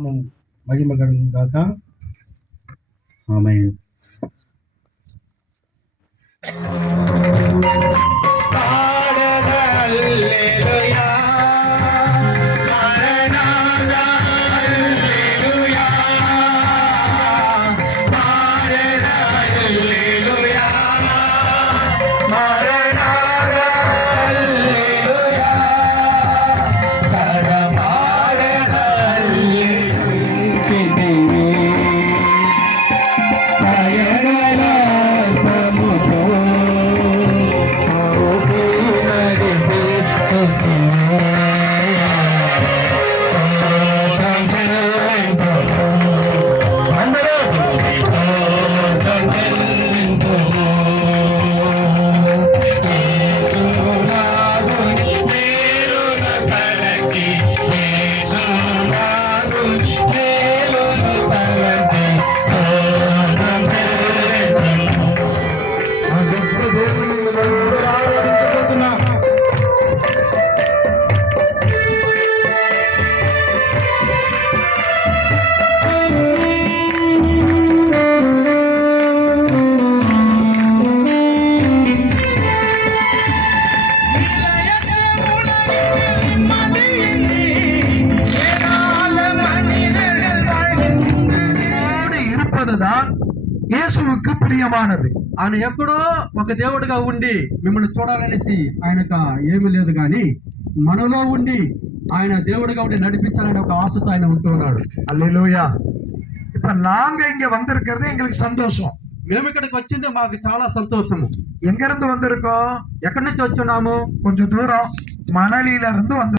నామం మహిమ కలుగును గాక. ఆమేన్. యేసువుకు ప్రియమానది. ఆయన ఎక్కడో ఒక దేవుడిగా ఉండి మిమ్మల్ని చూడాలనేసి ఆయనకు ఏమీ లేదు, కానీ మనలో ఉండి ఆయన దేవుడిగా ఉండి నడిపించాలని ఒక ఆశతో ఆయన ఉంటూ ఉన్నాడు. அல்லேலூயா. இப்ப நாங்க இங்க வந்திருக்கிறது எங்களுக்கு சந்தோஷம். మేము ఇక్కడికి వచ్చింది మాకు చాలా సంతోషము. எங்க இருந்து வந்திருக்கோம்? ఎక్కడి నుంచి వచ్చున్నాము? கொஞ்சம் தூரம் மணலியில இருந்து வந்து